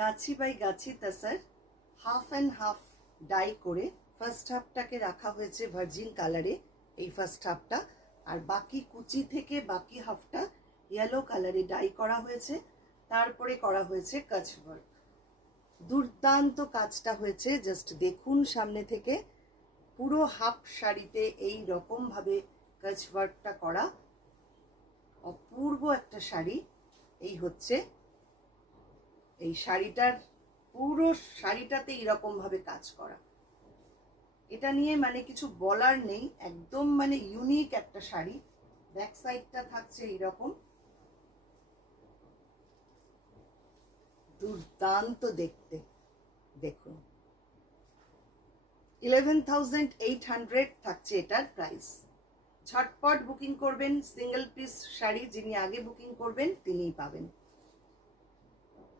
Gachhi by Gachhi তাসার half and half die করে first হাফটাকে রাখা হয়েছে ভার্জিন কালারে, এই ফার্স্ট হাফটা, আর বাকি কুচি থেকে বাকি হাফটা ইয়েলো কালারে ডাই করা হয়েছে, তারপরে করা হয়েছে কাচ ওয়ার্ক। দুর্দান্ত কাজটা হয়েছে, জাস্ট দেখুন সামনে থেকে। পুরো হাফ শাড়িতে এই রকম ভাবে কাচ ওয়ার্কটা করা, অপূর্ব একটা শাড়ি। এই হচ্ছে এই শাড়িটার, পুরো শাড়িটাতে এইরকম ভাবে কাজ করা। এটা নিয়ে মানে কিছু বলার নেই, একদম মানে ইউনিক একটা শাড়ি। ব্যাক সাইডটা থাকছে এইরকম, দুর্দান্ত দেখতে। দেখুন 11,800 থাকছে এটার প্রাইস। ঝটপট বুকিং করবেন, সিঙ্গেল পিস শাড়ি যিনি আগে বুকিং করবেন তিনিই পাবেন।